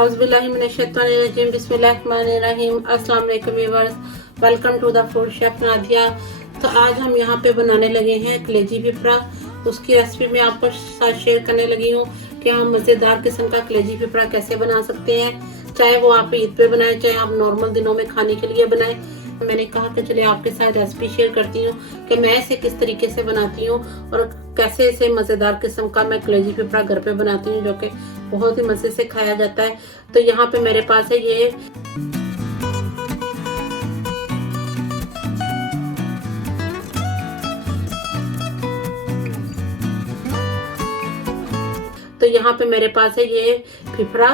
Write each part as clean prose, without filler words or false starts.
औज़ुबिल्लाहिमिनश्शैतानिर्रजीम बिस्मिल्लाहिर्रहमानिर्रहीम। अस्सलाम वालेकुम viewers, welcome to the food chef Nadia. तो आज हम यहाँ पे बनाने लगे हैं कलेजी पिपरा। उसकी रेसिपी मैं आपको साथ शेयर करने लगी हूँ कि हम मज़ेदार किस्म का कलेजी पिपरा कैसे बना सकते हैं, चाहे वो आप ईद पे बनाए, चाहे आप नॉर्मल दिनों में खाने के लिए बनाए। मैंने कहा कि चलिए आपके साथ रेसिपी शेयर करती हूँ कि मैं इसे किस तरीके से बनाती हूँ और कैसे इसे मज़ेदार किस्म का मैं कलेजी पिपरा घर पे बनाती हूँ, जो कि बहुत ही मज़े से खाया जाता है। तो यहाँ पे मेरे पास है ये पिपरा,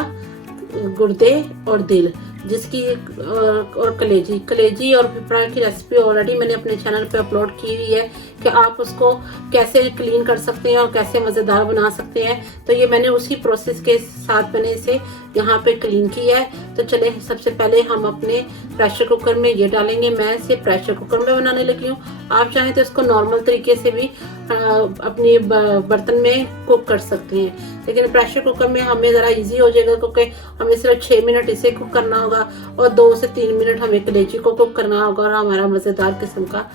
गुर्दे और दिल, जिसकी और कलेजी और पिपरा की रेसिपी ऑलरेडी मैंने अपने चैनल पे अपलोड की हुई है कि आप उसको कैसे क्लीन कर सकते हैं और कैसे मज़ेदार बना सकते हैं। तो ये मैंने उसी प्रोसेस के साथ मैंने इसे यहाँ पे क्लीन किया है। तो चले सबसे पहले हम अपने प्रेशर कुकर में ये डालेंगे। मैं इसे प्रेशर कुकर में बनाने लगी हूँ, आप चाहें तो इसको नॉर्मल तरीके से भी अपनी बर्तन में कुक कर सकते हैं, लेकिन प्रेशर कुकर में हमें ज़रा इजी हो जाएगा क्योंकि हमें सिर्फ 6 मिनट इसे कुक करना होगा और 2 से 3 मिनट हमें कलेजी को कुक करना होगा और हमारा मज़ेदार किस्म का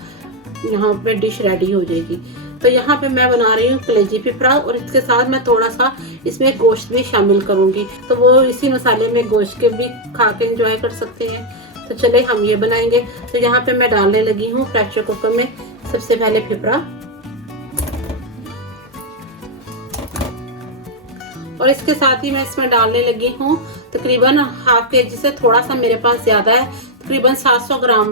यहाँ पे डिश रेडी हो जाएगी। तो यहाँ पे मैं बना रही हूँ कलेजी पिपरा और इसके साथ मैं थोड़ा सा इसमें गोश्त भी शामिल करूँगी, तो वो इसी मसाले में गोश्त के भी खा के इंजॉय कर सकते हैं। तो चले हम ये बनाएंगे। तो यहाँ पे मैं डालने लगी हूँ प्रेशर कुकर में सबसे पहले पिपरा, और इसके साथ ही मैं इसमें डालने लगी हूँ तकरीबन हाफ केजी से थोड़ा सा मेरे पास ज्यादा है, तकरीबन 700 ग्राम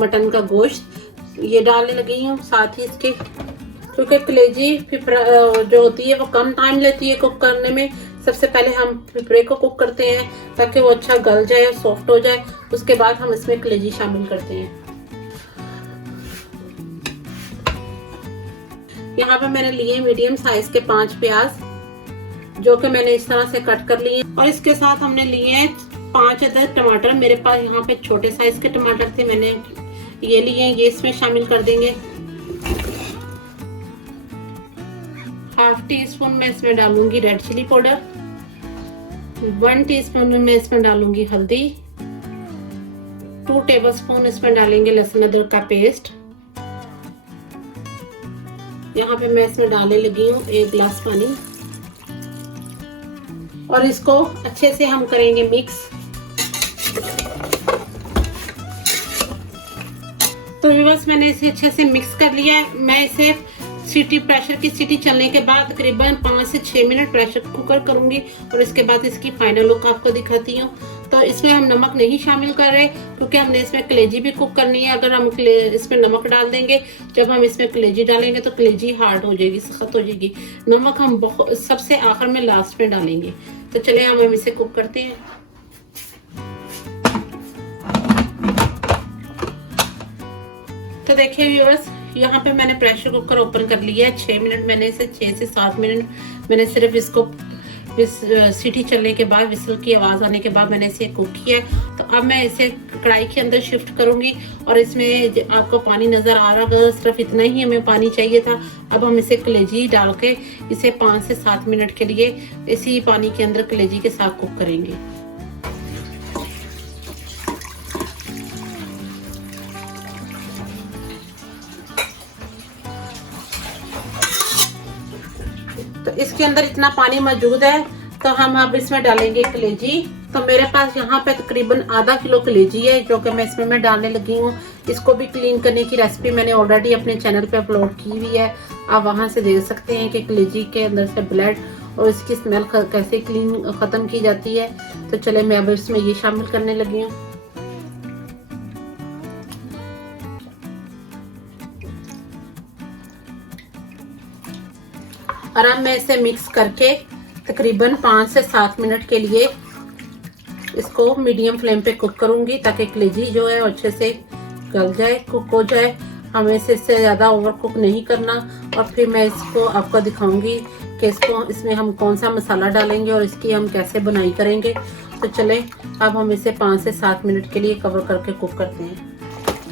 मटन का गोश्त ये डालने लगी हूँ। साथ ही इसके, क्योंकि कलेजी पिपरा जो होती है वो कम टाइम लेती है कुक करने में, सबसे पहले हम पिपरे को कुक करते हैं ताकि वो अच्छा गल जाए और सॉफ्ट हो जाए, उसके बाद हम इसमें कलेजी शामिल करते हैं। यहाँ पे मैंने लिए मीडियम साइज के 5 प्याज, जो कि मैंने इस तरह से कट कर लिए, और इसके साथ हमने लिए हैं 5 अदद टमाटर। मेरे पास यहाँ पे छोटे साइज के टमाटर थे, मैंने ये लिए, ये इसमें शामिल कर देंगे। हाफ टी स्पून मैं इसमें डालूंगी रेड चिली पाउडर, 1 टीस्पून मैं इसमें डालूंगी हल्दी, 2 टेबलस्पून इसमें डालेंगे लहसुन अदरक का पेस्ट। यहाँ पे मैं इसमें डालने लगी हूँ 1 गिलास पानी और इसको अच्छे से हम करेंगे मिक्स। तो व्यूअर्स मैंने इसे अच्छे से मिक्स कर लिया है। मैं इसे प्रेशर की सीटी चलने के बाद तकरीबन 5 से 6 मिनट प्रेशर कुकर करूंगी और इसके बाद इसकी फाइनल लुक आपको दिखाती हूँ। तो इसमें हम नमक नहीं शामिल कर रहे क्योंकि हमने इसमें कलेजी भी कुक करनी है। अगर हम इसमें नमक डाल देंगे, जब हम इसमें कलेजी डालेंगे तो कलेजी हार्ड हो जाएगी, सख्त हो जाएगी। नमक हम बहुत सबसे आखिर में लास्ट में डालेंगे। तो चले हम इसे कुक करते हैं। तो देखिए व्यूअर्स, यहाँ पे मैंने प्रेशर कुकर ओपन कर लिया है। 6 मिनट मैंने इसे 6 से 7 मिनट मैंने सिर्फ इसको सीटी चलने के बाद, विसल की आवाज आने के बाद मैंने इसे कुक किया है। तो अब मैं इसे कढ़ाई के अंदर शिफ्ट करूंगी और इसमें आपको पानी नजर आ रहा होगा, सिर्फ इतना ही हमें पानी चाहिए था। अब हम इसे कलेजी डाल के इसे 5 से 7 मिनट के लिए इसी पानी के अंदर कलेजी के साथ कुक करेंगे। तो इसके अंदर इतना पानी मौजूद है, तो हम अब इसमें डालेंगे कलेजी। तो मेरे पास यहाँ पे तकरीबन आधा किलो कलेजी है, जो कि मैं इसमें डालने लगी हूँ। इसको भी क्लीन करने की रेसिपी मैंने ऑलरेडी अपने चैनल पे अपलोड की हुई है, आप वहां से देख सकते हैं कि कलेजी के अंदर से ब्लड और इसकी स्मेल कैसे क्लीन खत्म की जाती है। तो चले मैं अब इसमें ये शामिल करने लगी हूँ। और अब मैं इसे मिक्स करके तकरीबन 5 से 7 मिनट के लिए इसको मीडियम फ्लेम पे कुक करूंगी ताकि कलेजी जो है अच्छे से गल जाए, कुक हो जाए। हमें इससे ज़्यादा ओवर कुक नहीं करना। और फिर मैं इसको आपको दिखाऊंगी कि इसमें हम कौन सा मसाला डालेंगे और इसकी हम कैसे बनाई करेंगे। तो चलें अब हम इसे 5 से 7 मिनट के लिए कवर करके कुक करते हैं।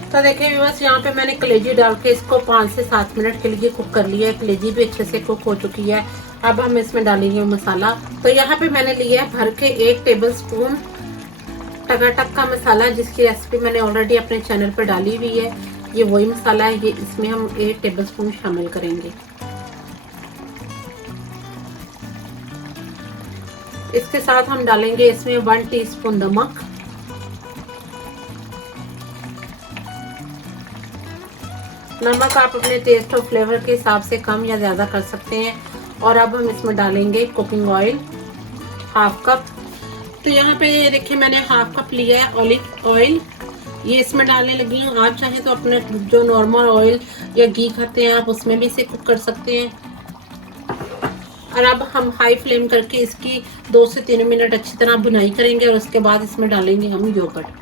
तो देखिए व्यूअर्स, यहाँ पे मैंने कलेजी डाल के इसको 5 से 7 मिनट के लिए कुक कर लिया है। कलेजी भी अच्छे से कुक हो चुकी है। अब हम इसमें डालेंगे मसाला। तो यहाँ पे मैंने लिया है भर के 1 टेबलस्पून टकाटक का मसाला, जिसकी रेसिपी मैंने ऑलरेडी अपने चैनल पर डाली हुई है। ये वही मसाला है, ये इसमें हम 1 टेबलस्पून शामिल करेंगे। इसके साथ हम डालेंगे इसमें 1 टीस्पून नमक, नमक आप अपने टेस्ट और फ्लेवर के हिसाब से कम या ज़्यादा कर सकते हैं। और अब हम इसमें डालेंगे कुकिंग ऑयल 1/2 कप। तो यहाँ पे देखिए मैंने 1/2 कप लिया है ऑलिव ऑयल, ये इसमें डालने लगी हूँ। आप चाहे तो अपने जो नॉर्मल ऑयल या घी खाते हैं आप उसमें भी इसे कुक कर सकते हैं। और अब हम हाई फ्लेम करके इसकी 2 से 3 मिनट अच्छी तरह भुनाई करेंगे और उसके बाद इसमें डालेंगे हम योगर्ट।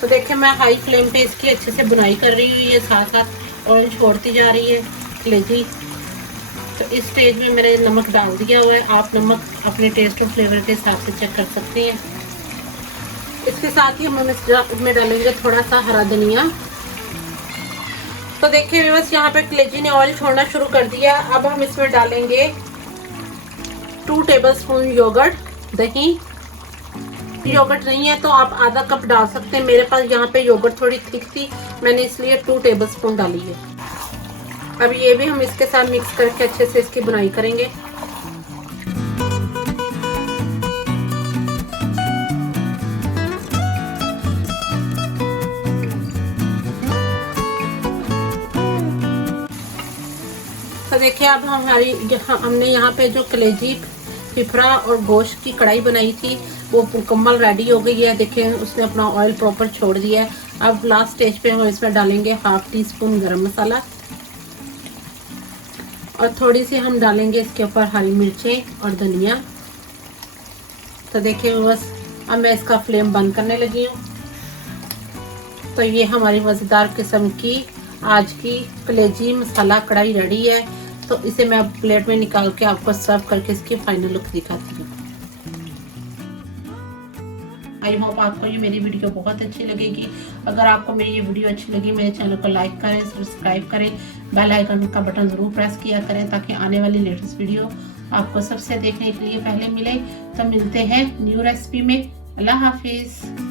तो देखिए मैं हाई फ्लेम पे इसकी अच्छे से बुनाई कर रही हूँ, ये साथ साथ ऑयल छोड़ती जा रही है कलेजी। तो इस स्टेज में मैंने नमक डाल दिया हुआ है, आप नमक अपने टेस्ट और फ्लेवर के हिसाब से चेक कर सकते हैं। इसके साथ ही हम इसमें डालेंगे थोड़ा सा हरा धनिया। तो देखिए बस यहाँ पे कलेजी ने ऑयल छोड़ना शुरू कर दिया। अब हम इसमें डालेंगे 2 टेबलस्पून योगर्ट, दही। योगर्ट नहीं है तो आप आधा कप डाल सकते हैं, मेरे पास यहाँ पे योगर्ट थोड़ी थिक थी, मैंने इसलिए 2 टेबलस्पून डाली है। अब ये भी हम इसके साथ मिक्स करके अच्छे से इसकी बुनाई करेंगे। तो देखिए अब हमने यहाँ पे जो कलेजी, फिफरा और गोश्त की कढ़ाई बनाई थी वो मुकम्मल रेडी हो गई है। देखिए उसने अपना ऑयल प्रॉपर छोड़ दिया है। अब लास्ट स्टेज पे हम इसमें डालेंगे 1/2 टीस्पून गरम मसाला और थोड़ी सी हम डालेंगे इसके ऊपर हरी मिर्चें और धनिया। तो देखिए बस अब मैं इसका फ्लेम बंद करने लगी हूँ। तो ये हमारी मज़ेदार किस्म की आज की कलेजी मसाला कढ़ाई रेडी है। तो इसे मैं अब प्लेट में निकाल के आपको सर्व करके इसकी फाइनल लुक दिखाती हूँ। आई होप आपको ये मेरी वीडियो बहुत अच्छी लगेगी। अगर आपको मेरी ये वीडियो अच्छी लगी मेरे चैनल को लाइक करें, सब्सक्राइब करें, बेल आइकन का बटन ज़रूर प्रेस किया करें ताकि आने वाली लेटेस्ट वीडियो आपको सबसे देखने के लिए पहले मिले। तो मिलते हैं न्यू रेसिपी में। अल्लाह हाफिज़।